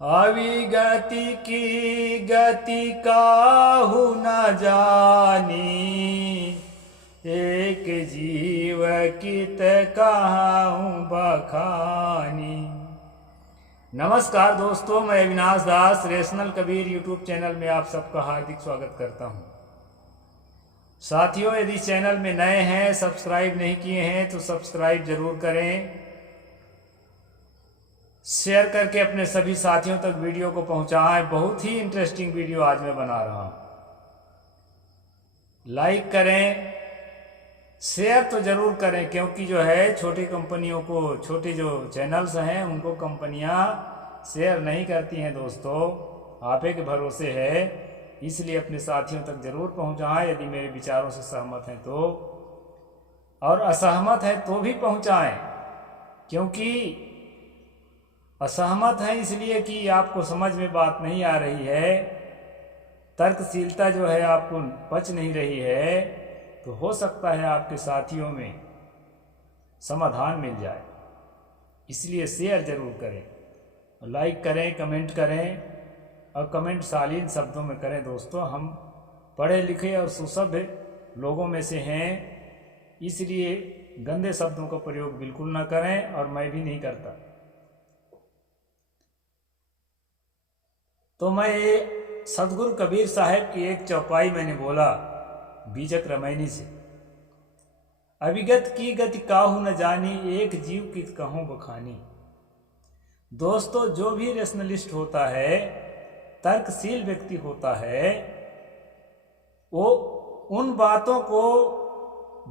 अविगति की गति काहू न जानी, एक जीव कित कहाऊं बखानी। नमस्कार दोस्तों, मैं अविनाश दास रेशनल कबीर यूट्यूब चैनल में आप सबका हार्दिक स्वागत करता हूं। साथियों, यदि चैनल में नए हैं, सब्सक्राइब नहीं किए हैं तो सब्सक्राइब जरूर करें। शेयर करके अपने सभी साथियों तक वीडियो को पहुंचाएं। बहुत ही इंटरेस्टिंग वीडियो आज मैं बना रहा हूं। लाइक करें, शेयर तो जरूर करें, क्योंकि जो है छोटी कंपनियों को, छोटे जो चैनल्स हैं उनको कंपनियां शेयर नहीं करती हैं। दोस्तों, आप ही के भरोसे है, इसलिए अपने साथियों तक जरूर पहुंचाएं। यदि मेरे विचारों से सहमत हैं तो, और असहमत है तो भी पहुंचाएं, क्योंकि असहमत है इसलिए कि आपको समझ में बात नहीं आ रही है, तर्कशीलता जो है आपको पच नहीं रही है, तो हो सकता है आपके साथियों में समाधान मिल जाए। इसलिए शेयर जरूर करें, लाइक करें, कमेंट करें, और कमेंट शालीन शब्दों में करें। दोस्तों, हम पढ़े लिखे और सुसभ्य लोगों में से हैं, इसलिए गंदे शब्दों का प्रयोग बिल्कुल ना करें, और मैं भी नहीं करता। तो मैं ये सतगुरु कबीर साहब की एक चौपाई मैंने बोला बीजक रामायणी से, अविगत की गति काहू न जानी, एक जीव कित कहूं बखानी। दोस्तों, जो भी रेशनलिस्ट होता है, तर्कशील व्यक्ति होता है, वो उन बातों को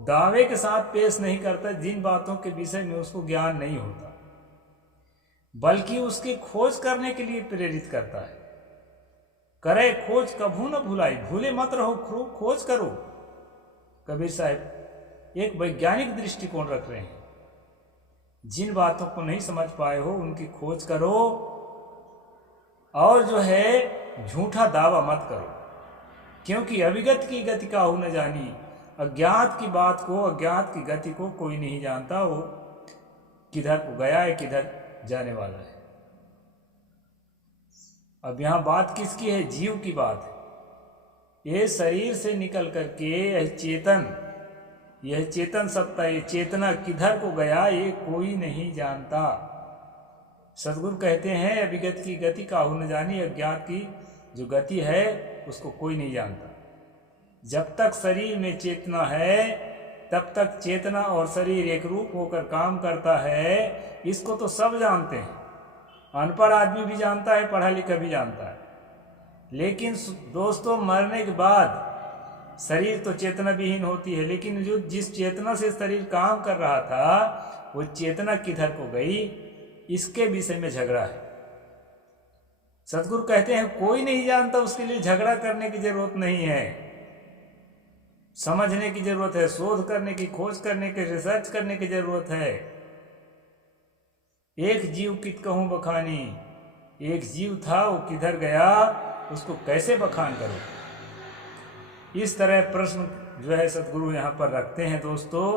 दावे के साथ पेश नहीं करता जिन बातों के विषय में उसको ज्ञान नहीं होता, बल्कि उसकी खोज करने के लिए प्रेरित करता है। करे खोज कभू न भुलाई, भूले मत रहो, खोज करो। कबीर साहब एक वैज्ञानिक दृष्टिकोण रख रहे हैं। जिन बातों को नहीं समझ पाए हो उनकी खोज करो, और जो है झूठा दावा मत करो, क्योंकि अविगत की गति काहू न जानी। अज्ञात की बात को, अज्ञात की गति को कोई नहीं जानता, वो किधर को गया है, किधर जाने वाला है। अब यहाँ बात किसकी है? जीव की बात है। ये शरीर से निकल करके यह चेतन सत्ता, ये चेतना किधर को गया, ये कोई नहीं जानता। सतगुरु कहते हैं, अविगत की गति काहू न जानी, अज्ञात की जो गति है उसको कोई नहीं जानता। जब तक शरीर में चेतना है, तब तक चेतना और शरीर एक रूप होकर काम करता है। इसको तो सब जानते हैं, अनपढ़ आदमी भी जानता है, पढ़ा लिखा भी जानता है। लेकिन दोस्तों, मरने के बाद शरीर तो चेतना विहीन होती है, लेकिन जो जिस चेतना से शरीर काम कर रहा था, वो चेतना किधर को गई, इसके विषय में झगड़ा है। सतगुरु कहते हैं कोई नहीं जानता, उसके लिए झगड़ा करने की जरूरत नहीं है। समझने की जरूरत है, शोध करने की, खोज करने की, रिसर्च करने की जरूरत है। एक जीव कित कहूं बखानी, एक जीव था, वो किधर गया, उसको कैसे बखान करो। इस तरह प्रश्न जो है सतगुरु यहां पर रखते हैं। दोस्तों,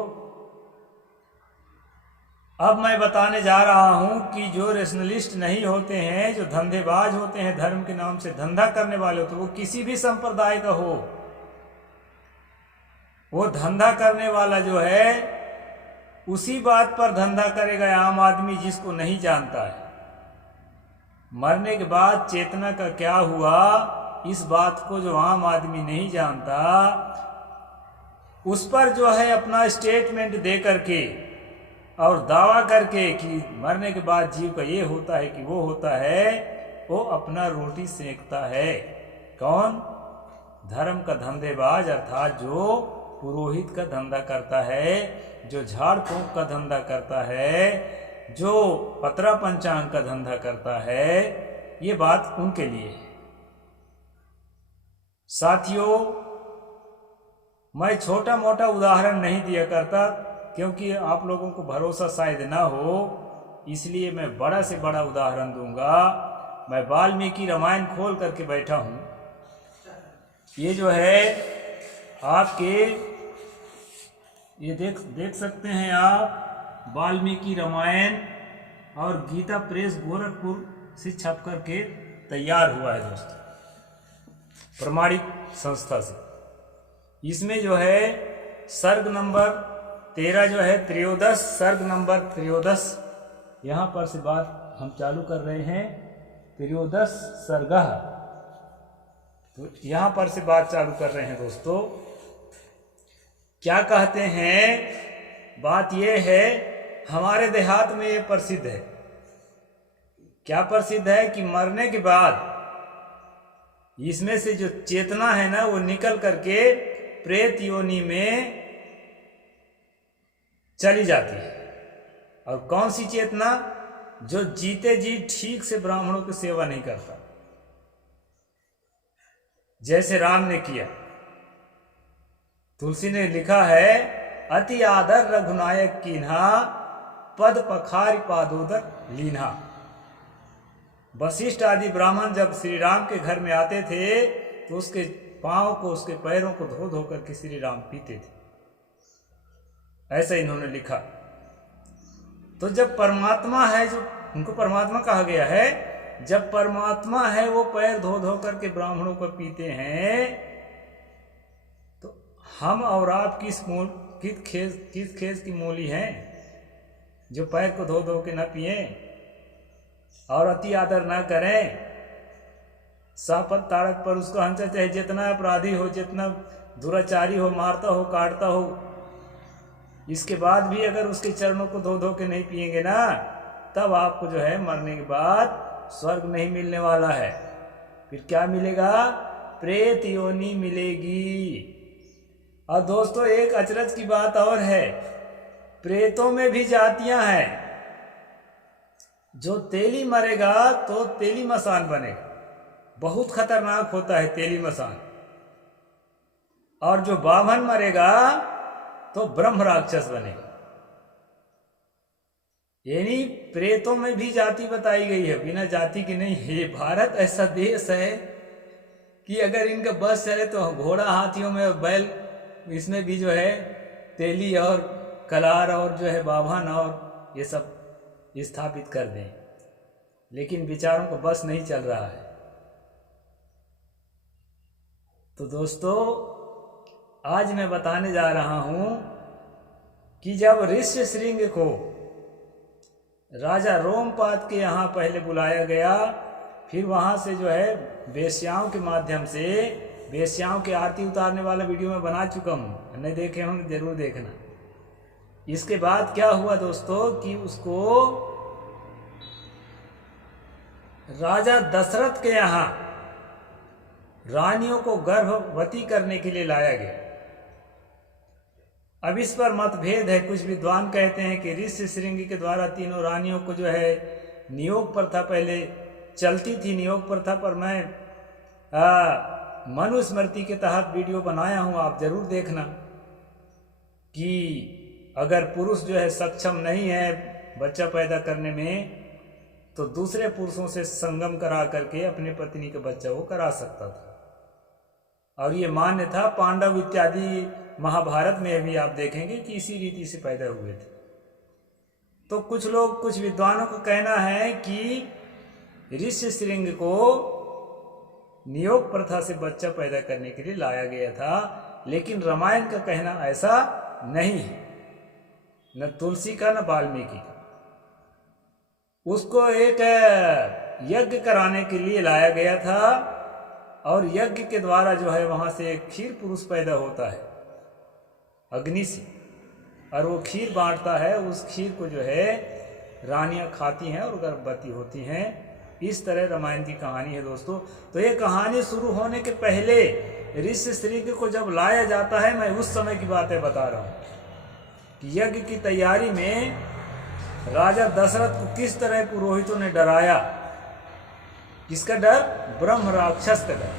अब मैं बताने जा रहा हूं कि जो रेशनलिस्ट नहीं होते हैं, जो धंधेबाज होते हैं, धर्म के नाम से धंधा करने वाले होते हैं, वो किसी भी संप्रदाय का हो, वो धंधा करने वाला जो है उसी बात पर धंधा करेगा आम आदमी जिसको नहीं जानता है। मरने के बाद चेतना का क्या हुआ, इस बात को जो आम आदमी नहीं जानता, उस पर जो है अपना स्टेटमेंट दे करके और दावा करके कि मरने के बाद जीव का ये होता है कि वो होता है, वो अपना रोटी सेकता है। कौन? धर्म का धंधेबाज, अर्थात जो पुरोहित का धंधा करता है, जो झाड़ फूंक का धंधा करता है, जो पतरा पंचांग का धंधा करता है। ये बात उनके लिए है। साथियों, मैं छोटा मोटा उदाहरण नहीं दिया करता, क्योंकि आप लोगों को भरोसा शायद ना हो, इसलिए मैं बड़ा से बड़ा उदाहरण दूंगा। मैं वाल्मीकि रामायण खोल करके बैठा हूं। ये जो है आपके, ये देख सकते हैं आप, वाल्मीकि रामायण और गीता प्रेस गोरखपुर से छप करके तैयार हुआ है दोस्तों, प्रमाणिक संस्था से। इसमें जो है सर्ग नंबर 13 जो है त्रयोदश, सर्ग नंबर त्रयोदश, यहाँ पर से बात हम चालू कर रहे हैं। त्रयोदश सर्ग, तो यहाँ पर से बात चालू कर रहे हैं दोस्तों। क्या कहते हैं, बात यह है, हमारे देहात में ये प्रसिद्ध है। क्या प्रसिद्ध है कि मरने के बाद इसमें से जो चेतना है ना, वो निकल करके प्रेत योनि में चली जाती है। और कौन सी चेतना? जो जीते जी ठीक से ब्राह्मणों की सेवा नहीं करता, जैसे राम ने किया। तुलसी ने लिखा है, अति आदर रघुनायक कीन्हा, पद पखारी पादोदर लीन्हा। वशिष्ठ आदि ब्राह्मण जब श्री राम के घर में आते थे तो उसके पांव को, उसके पैरों को धो धो करके श्री राम पीते थे, ऐसा इन्होंने लिखा। तो जब परमात्मा है, जो उनको परमात्मा कहा गया है, जब परमात्मा है वो पैर धो धो करके ब्राह्मणों को पीते हैं, तो हम और आप किस खेत की मूली हैं जो पैर को धो धो के न पिए और अति आदर ना करें। सापत ताड़क पर उसको हंसा, चाहे जितना अपराधी हो, जितना दुराचारी हो, मारता हो, काटता हो, इसके बाद भी अगर उसके चरणों को धो धो के नहीं पिएंगे ना, तब आपको जो है मरने के बाद स्वर्ग नहीं मिलने वाला है। फिर क्या मिलेगा? प्रेत योनि मिलेगी। और दोस्तों एक अचरज की बात और है, प्रेतों में भी जातियां हैं। जो तेली मरेगा तो तेली मसान बनेगा, बहुत खतरनाक होता है तेली मसान। और जो बाभन मरेगा तो ब्रह्म राक्षस बनेगा। यानी प्रेतों में भी जाति बताई गई है, बिना जाति की नहीं है। भारत ऐसा देश है कि अगर इनका बस चले तो घोड़ा, हाथियों में, बैल, इसमें भी जो है तेली और कलार और जो है बाभन और ये सब स्थापित कर दें, लेकिन विचारों को बस नहीं चल रहा है। तो दोस्तों आज मैं बताने जा रहा हूं कि जब ऋष्यशृंग को राजा रोमपाद के यहाँ पहले बुलाया गया, फिर वहाँ से जो है वेश्याओं के माध्यम से, वेश्याओं की आरती उतारने वाला वीडियो मैं बना चुका हूँ, नहीं देखे होंगे जरूर देखना। इसके बाद क्या हुआ दोस्तों कि उसको राजा दशरथ के यहाँ रानियों को गर्भवती करने के लिए लाया गया। अब इस पर मतभेद है। कुछ विद्वान कहते हैं कि ऋष्यशृंग के द्वारा तीनों रानियों को जो है नियोग प्रथा पहले चलती थी, नियोग प्रथा पर मैं मनुस्मृति के तहत वीडियो बनाया हूँ, आप जरूर देखना। कि अगर पुरुष जो है सक्षम नहीं है बच्चा पैदा करने में, तो दूसरे पुरुषों से संगम करा करके अपने पत्नी का बच्चा वो करा सकता था। और ये मान्य था, पांडव इत्यादि महाभारत में भी आप देखेंगे कि इसी रीति से पैदा हुए थे। तो कुछ लोग, कुछ विद्वानों का कहना है कि ऋष्यशृंग को नियोग प्रथा से बच्चा पैदा करने के लिए लाया गया था, लेकिन रामायण का कहना ऐसा नहीं है, न तुलसी का न वाल्मीकि का। उसको एक यज्ञ कराने के लिए लाया गया था, और यज्ञ के द्वारा जो है वहां से एक क्षीर पुरुष पैदा होता है अग्नि से, और वो खीर बांटता है। उस खीर को जो है रानियां खाती हैं और गर्भवती होती हैं। इस तरह रामायण की कहानी है दोस्तों। तो ये कहानी शुरू होने के पहले ऋष्यशृंग को जब लाया जाता है, मैं उस समय की बातें बता रहा हूँ कि यज्ञ की तैयारी में राजा दशरथ को किस तरह पुरोहितों ने डराया। किसका डर? ब्रह्म राक्षस का डर।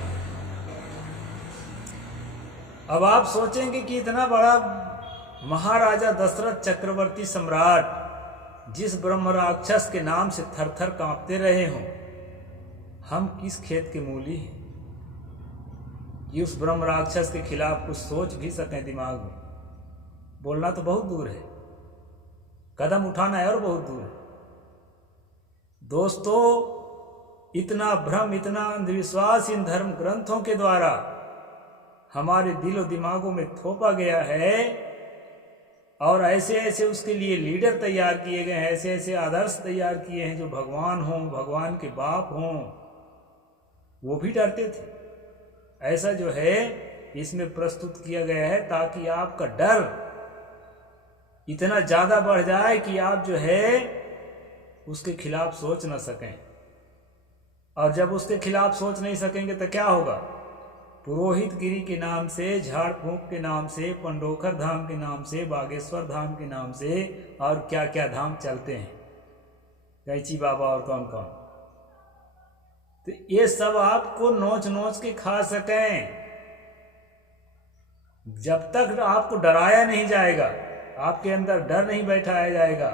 अब आप सोचेंगे कि इतना बड़ा महाराजा दशरथ चक्रवर्ती सम्राट जिस ब्रह्म राक्षस के नाम से थर थर कांपते रहे हों, हम किस खेत के मूली हैं कि उस ब्रह्म राक्षस के खिलाफ कुछ सोच भी सकें दिमाग में। बोलना तो बहुत दूर है, कदम उठाना है और बहुत दूर है। दोस्तों इतना भ्रम, इतना अंधविश्वास इन धर्म ग्रंथों के द्वारा हमारे दिलो दिमागों में थोपा गया है, और ऐसे ऐसे उसके लिए लीडर तैयार किए गए हैं, ऐसे ऐसे आदर्श तैयार किए हैं जो भगवान हों, भगवान के बाप हों, वो भी डरते थे। ऐसा जो है इसमें प्रस्तुत किया गया है ताकि आपका डर इतना ज़्यादा बढ़ जाए कि आप जो है उसके खिलाफ सोच ना सकें। और जब उसके खिलाफ सोच नहीं सकेंगे तो क्या होगा? पुरोहित गिरी के नाम से, झाड़ फूंक के नाम से, पंडोखर धाम के नाम से, बागेश्वर धाम के नाम से और क्या क्या धाम चलते हैं, कैची बाबा और कौन कौन। तो ये सब आपको नोच नोच के खा सकें। जब तक आपको डराया नहीं जाएगा, आपके अंदर डर नहीं बैठाया जाएगा,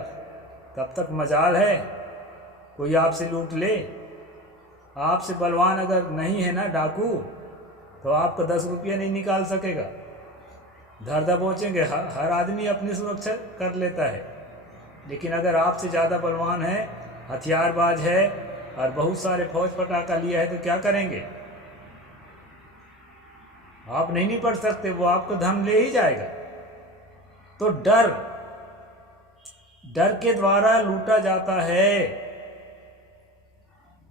तब तक मजाल है कोई आपसे लूट ले। आपसे बलवान अगर नहीं है ना डाकू, तो आपका 10 रुपया नहीं निकाल सकेगा। धर दबोचेंगे, हर आदमी अपनी सुरक्षा कर लेता है, लेकिन अगर आपसे ज़्यादा बलवान है, हथियारबाज है और बहुत सारे फौज पटाखा लिया है तो क्या करेंगे? आप नहीं निपट सकते, वो आपको धन ले ही जाएगा। तो डर के द्वारा लूटा जाता है।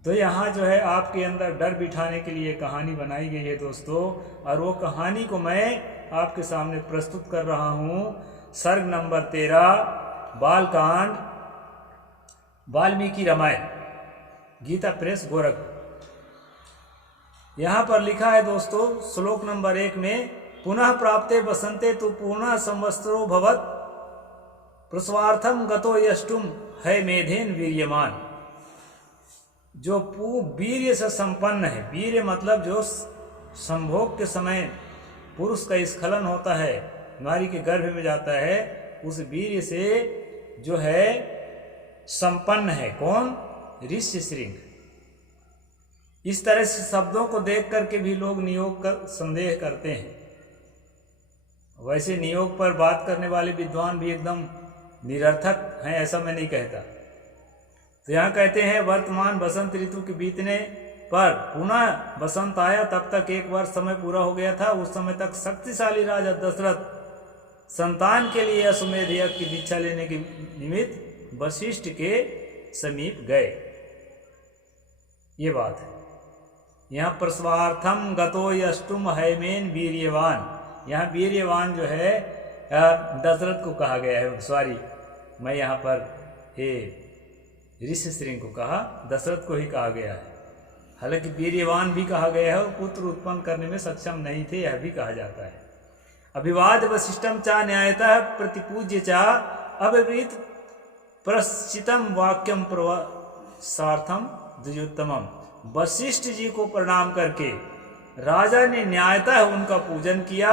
तो यहाँ जो है आपके अंदर डर बिठाने के लिए कहानी बनाई गई है दोस्तों, और वो कहानी को मैं आपके सामने प्रस्तुत कर रहा हूँ। सर्ग नंबर 13, बालकांड, वाल्मीकि रामायण, गीता प्रेस गोरखपुर। यहाँ पर लिखा है दोस्तों श्लोक नंबर 1 में, पुनः प्राप्ते बसंते तु पूर्णा संवत्सरो भवत प्रस्वार्थम गतो यष्टुम है मेधेन वीर्यमान। जो वीर्य से संपन्न है, वीर्य मतलब जो संभोग के समय पुरुष का स्खलन होता है, नारी के गर्भ में जाता है, उस वीर्य से जो है संपन्न है कौन? ऋषि श्रृंग। इस तरह से शब्दों को देख करके भी लोग नियोग का संदेह करते हैं। वैसे नियोग पर बात करने वाले विद्वान भी एकदम निरर्थक हैं, ऐसा मैं नहीं कहता। तो यहाँ कहते हैं, वर्तमान बसंत ऋतु के बीतने पर पुनः बसंत आया, तब तक 1 वर्ष समय पूरा हो गया था। उस समय तक शक्तिशाली राजा दशरथ संतान के लिए अश्वमेध यज्ञ की दीक्षा लेने के निमित्त वशिष्ठ के समीप गए। ये बात है। यहाँ प्रस्वार्थम गतो यष्टुम हैमेन वीर्यवान, यहाँ वीर्यवान जो है दशरथ को कहा गया है। सॉरी, मैं यहाँ पर ऋषि श्रृंग को कहा, दशरथ को ही कहा गया है। हालांकि वीर्यवान भी कहा गया है और पुत्र उत्पन्न करने में सक्षम नहीं थे, यह भी कहा जाता है। अभिवाद वशिष्ठम चा न्यायतः प्रतिपूज्य चा अविपरीत प्रश्चितम वाक्यम प्रवसार्थम द्विजोत्तमम। वशिष्ठ जी को प्रणाम करके राजा ने न्यायतः उनका पूजन किया,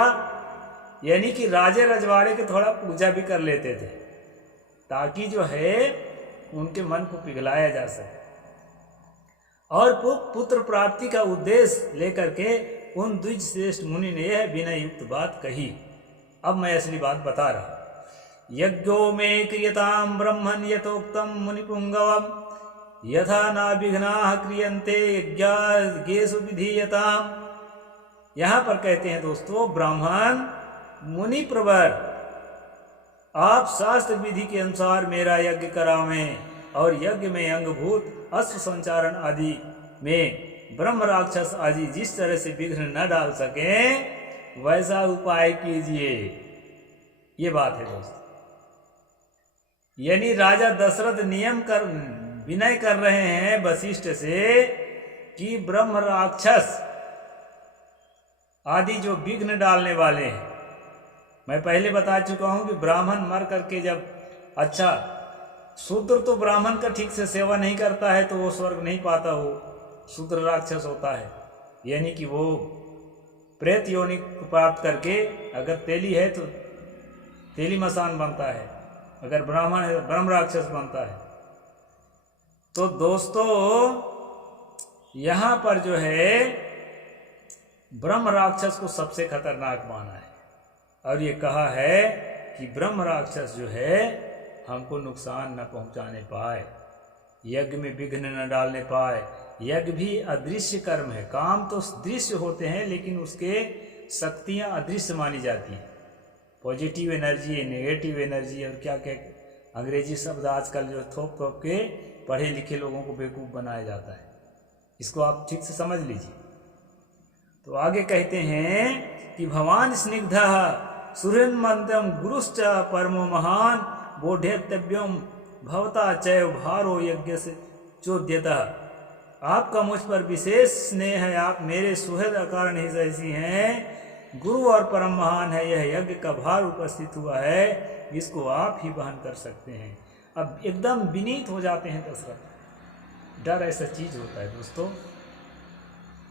यानी कि राजे रजवाड़े के थोड़ा पूजा भी कर लेते थे, ताकि जो है उनके मन को पिघलाया जा सके। और पुत्र प्राप्ति का उद्देश्य लेकर के उन द्विज श्रेष्ठ मुनि ने यह विनय युक्त बात कही। अब मैं असली बात बता रहा। यज्ञो में क्रियताम ब्रह्मन् यथोक्तम मुनिपुंगवम यथा ना विघ्नाः क्रियन्ते यज्ञेषु विधीयताम। यहाँ पर कहते हैं दोस्तों, ब्राह्मण मुनि प्रवर आप शास्त्र विधि के अनुसार मेरा यज्ञ करावें और यज्ञ में अंगभूत अश्व संचारण आदि में ब्रह्म राक्षस आदि जिस तरह से विघ्न न डाल सकें वैसा उपाय कीजिए। ये बात है दोस्तों। यानी राजा दशरथ विनय कर रहे हैं वशिष्ठ से कि ब्रह्म राक्षस आदि जो विघ्न डालने वाले हैं, मैं पहले बता चुका हूं कि ब्राह्मण मर करके जब, अच्छा शूद्र तो ब्राह्मण का ठीक से सेवा नहीं करता है तो वो स्वर्ग नहीं पाता, वो शूद्र राक्षस होता है, यानी कि वो प्रेत योनि को प्राप्त करके अगर तेली है तो तेली मसान बनता है, अगर ब्राह्मण है तो ब्रह्म राक्षस बनता है। तो दोस्तों यहाँ पर जो है ब्रह्म राक्षस को सबसे खतरनाक माना है और ये कहा है कि ब्रह्म राक्षस जो है हमको नुकसान न पहुंचाने पाए, यज्ञ में विघ्न न डालने पाए, यज्ञ भी अदृश्य कर्म है। काम तो दृश्य होते हैं लेकिन उसके शक्तियाँ अदृश्य मानी जाती हैं। पॉजिटिव एनर्जी है, नेगेटिव एनर्जी है, और क्या क्या अंग्रेजी शब्द आजकल जो थोप थोप के पढ़े लिखे लोगों को बेवकूफ़ बनाया जाता है। इसको आप ठीक से समझ लीजिए। तो आगे कहते हैं कि भवान स्निग्ध सुहृन्मंत्रम गुरुश्च परमो महान बोध्यतव्यम भवता चैव भारो यज्ञ से चोद्यतः। आपका मुझ पर विशेष स्नेह है, आप मेरे सुहृद अकारण ही ऐसी हैं, गुरु और परम महान है, यह यज्ञ का भार उपस्थित हुआ है, इसको आप ही वहन कर सकते हैं। अब एकदम विनीत हो जाते हैं दशरथ। डर ऐसा चीज होता है दोस्तों,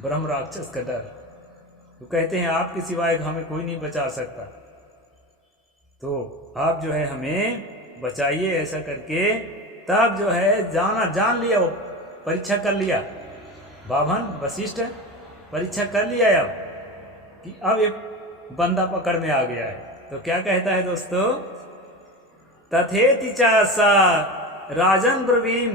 ब्रह्म राक्षस का डर। तो कहते हैं आपके सिवाय हमें कोई नहीं बचा सकता, तो आप जो है हमें बचाइए। ऐसा करके तब जो है जान लिया, वो परीक्षा कर लिया, बाभन वशिष्ठ परीक्षा कर लिया अब कि अब ये बंदा पकड़ में आ गया है। तो क्या कहता है दोस्तों, तथेति चासा राजन ब्रवीम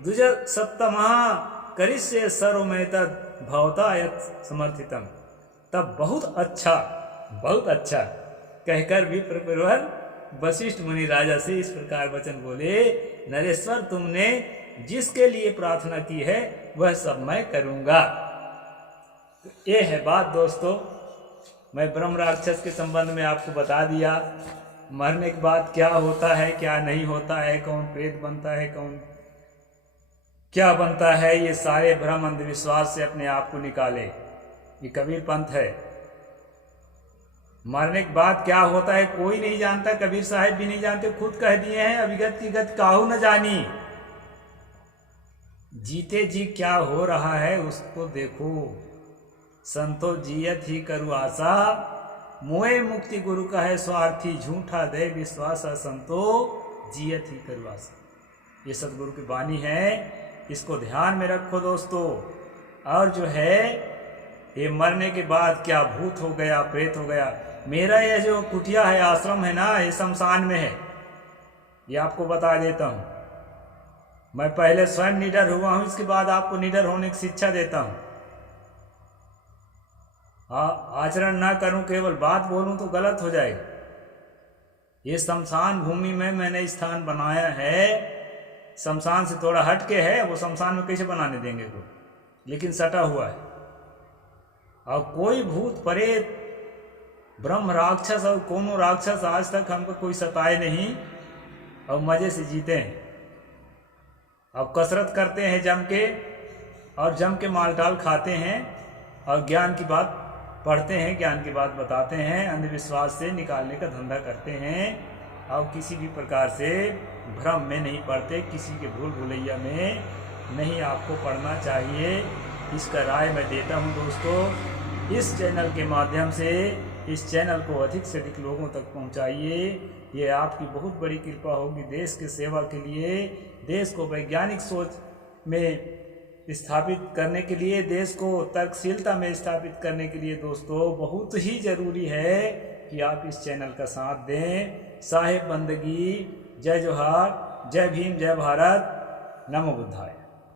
द्विज सप्तमः करिष्ये सर्वमेतद् भवता यत् समर्थितम। तब बहुत अच्छा कहकर विप्रवर वशिष्ठ मुनि राजा से इस प्रकार वचन बोले, नरेश्वर तुमने जिसके लिए प्रार्थना की है वह सब मैं करूंगा। तो ये है बात दोस्तों, मैं ब्रह्म राक्षस के संबंध में आपको बता दिया। मरने के बाद क्या होता है क्या नहीं होता है, कौन प्रेत बनता है कौन क्या बनता है, ये सारे भ्रम अंधविश्वास से अपने आप को निकाले। ये कबीर पंथ है। मरने के बाद क्या होता है कोई नहीं जानता, कबीर साहिब भी नहीं जानते, खुद कह दिए हैं, अभिगत की गत काहू न जानी। जीते जी क्या हो रहा है उसको देखो, संतो जियत ही करु आशा, मोए मुक्ति गुरु का है स्वार्थी, झूठा दे विश्वास संतो जियत ही करु आशा। ये सदगुरु की वाणी है, इसको ध्यान में रखो दोस्तों। और जो है ये मरने के बाद क्या भूत हो गया प्रेत हो गया, मेरा ये जो कुटिया है आश्रम है ना, ये शमशान में है, ये आपको बता देता हूँ। मैं पहले स्वयं निडर हुआ हूँ, इसके बाद आपको निडर होने की शिक्षा देता हूँ। आचरण ना करूं, केवल बात बोलूं तो गलत हो जाएगा। ये शमशान भूमि में मैंने स्थान बनाया है, शमशान से थोड़ा हट के है, वो शमशान में कैसे बनाने देंगे को, लेकिन सटा हुआ है। और कोई भूत प्रेत ब्रह्म राक्षस और कोनो राक्षस आज तक हमको कोई सताए नहीं, और मजे से जीते हैं। अब कसरत करते हैं जम के, और जम के मालटाल खाते हैं, और ज्ञान की बात पढ़ते हैं, ज्ञान की बात बताते हैं, अंधविश्वास से निकालने का धंधा करते हैं, और किसी भी प्रकार से भ्रम में नहीं पड़ते, किसी के भूल भुलैया में नहीं आपको पढ़ना चाहिए। इसका राय मैं देता हूं दोस्तों। इस चैनल के माध्यम से इस चैनल को अधिक से अधिक लोगों तक पहुंचाइए, ये आपकी बहुत बड़ी कृपा होगी देश के सेवा के लिए, देश को वैज्ञानिक सोच में स्थापित करने के लिए, देश को तर्कशीलता में स्थापित करने के लिए दोस्तों बहुत ही ज़रूरी है कि आप इस चैनल का साथ दें। साहिब बंदगी, जय जोहार, जय भीम, जय भारत, नमो बुद्धाय।